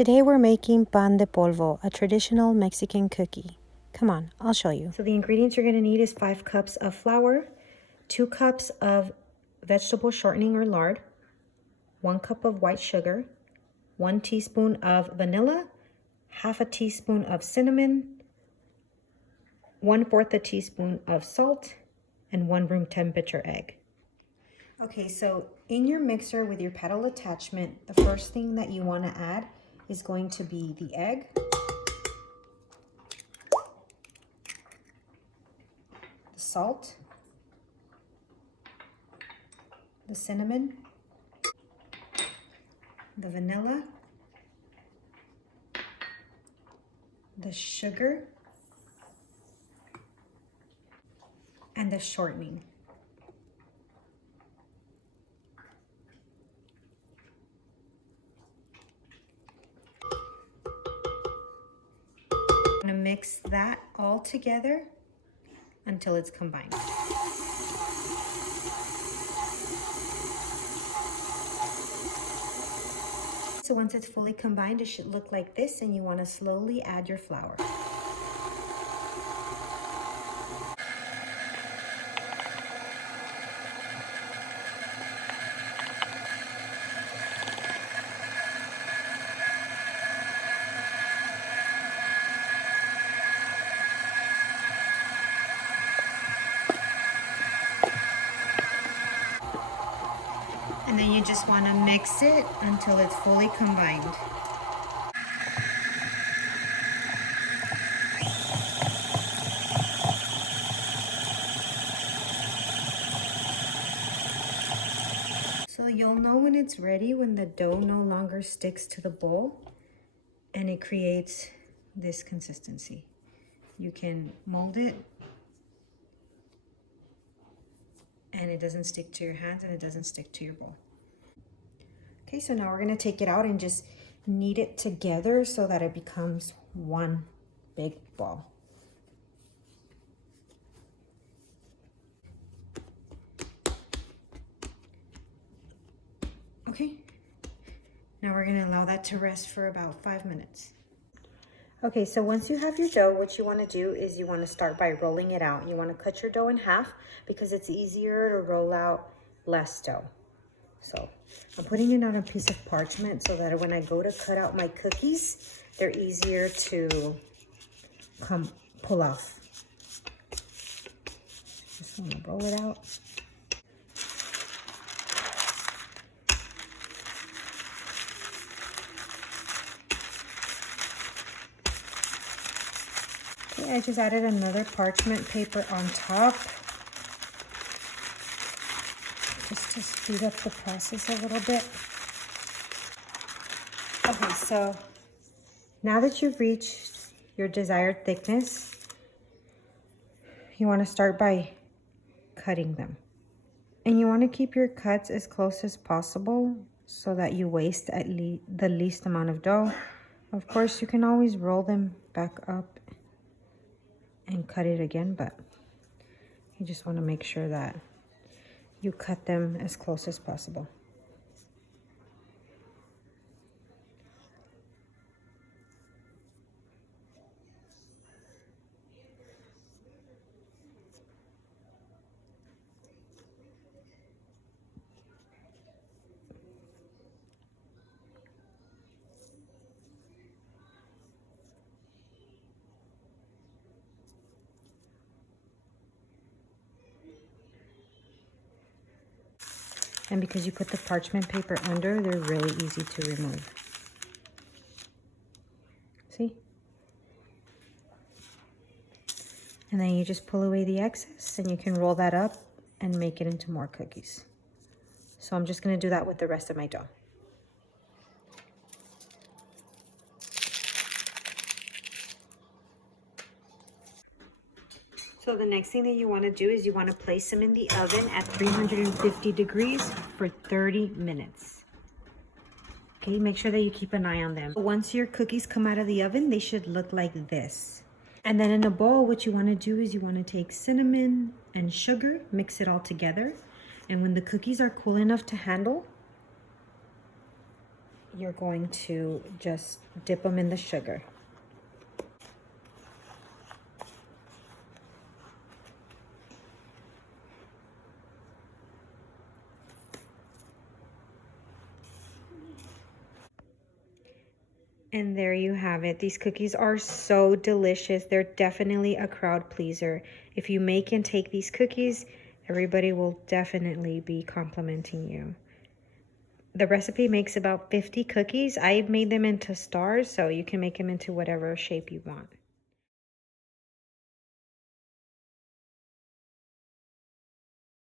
Today we're making pan de polvo, a traditional Mexican cookie. Come on, I'll show you. So the ingredients you're gonna need is 5 cups of flour, 2 cups of vegetable shortening or lard, 1 cup of white sugar, 1 teaspoon of vanilla, half a teaspoon of cinnamon, 1/4 a teaspoon of salt, and 1 room temperature egg. Okay, so in your mixer with your paddle attachment, the first thing that you want to add is going to be the egg, the salt, the cinnamon, the vanilla, the sugar, and the shortening. I'm going to mix that all together until it's combined. So once it's fully combined, it should look like this, and you want to slowly add your flour. And then you just want to mix it until it's fully combined. So you'll know when it's ready when the dough no longer sticks to the bowl and it creates this consistency. You can mold it and it doesn't stick to your hands and it doesn't stick to your bowl. Okay, so now we're gonna take it out and just knead it together so that it becomes one big ball. Okay, now we're gonna allow that to rest for about 5 minutes. Okay, so once you have your dough, what you wanna do is you wanna start by rolling it out. You wanna cut your dough in half because it's easier to roll out less dough. So I'm putting it on a piece of parchment so that when I go to cut out my cookies, they're easier to pull off. Just want to roll it out. Okay, I just added another parchment paper on top, just to speed up the process a little bit. Okay, so now that you've reached your desired thickness, you want to start by cutting them. And you want to keep your cuts as close as possible so that you waste the least amount of dough. Of course, you can always roll them back up and cut it again, but you just want to make sure that you cut them as close as possible. And because you put the parchment paper under, they're really easy to remove. See? And then you just pull away the excess and you can roll that up and make it into more cookies. So I'm just gonna do that with the rest of my dough. So the next thing that you want to do is you want to place them in the oven at 350 degrees for 30 minutes. Okay, make sure that you keep an eye on them. Once your cookies come out of the oven, they should look like this. And then in a bowl, what you want to do is you want to take cinnamon and sugar, mix it all together. And when the cookies are cool enough to handle, you're going to just dip them in the sugar. And there you have it. These cookies are so delicious. They're definitely a crowd pleaser. If you make and take these cookies, everybody will definitely be complimenting you. The recipe makes about 50 cookies. I made them into stars, so you can make them into whatever shape you want.